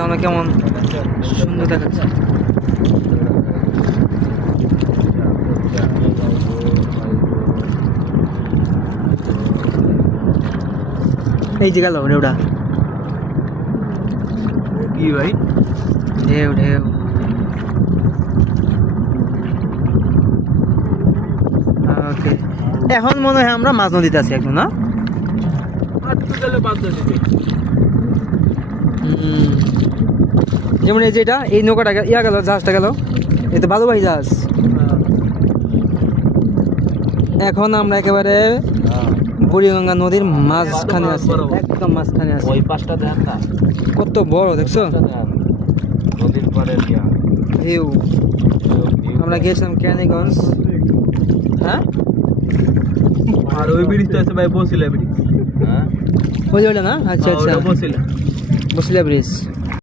দেখো না কেমন সুন্দর দেখাচ্ছে। এই যে গেল ঢেউটা, কি ভাই? ঢেউ ঢেউ। ওকে, এখন মনে হয় আমরা মাঝ নদীতে আছি এখন, না? যেমন এই যেটা, এই নৌকাটা ইয়া গেল, জাহাজটা গেল, এই তো ভালোবাসি জাহাজ। এখন আমরা একেবারে বুড়িগঙ্গা নদীর মাঝখানে আছি, একদম মাঝখানে আছি। ওই পাশটা দেন না, কত বড় দেখছো নদীর পাড়ে ভিউ। আমরা গিয়েছিলাম কেরানীগঞ্জ। হ্যাঁ, আর ওই ব্রিজটা আছে ভাই, বসিলা ব্রিজ। হ্যাঁ, ওই ওটা না, আচ্ছা আচ্ছা, বসিলা বসিলা ব্রিজ।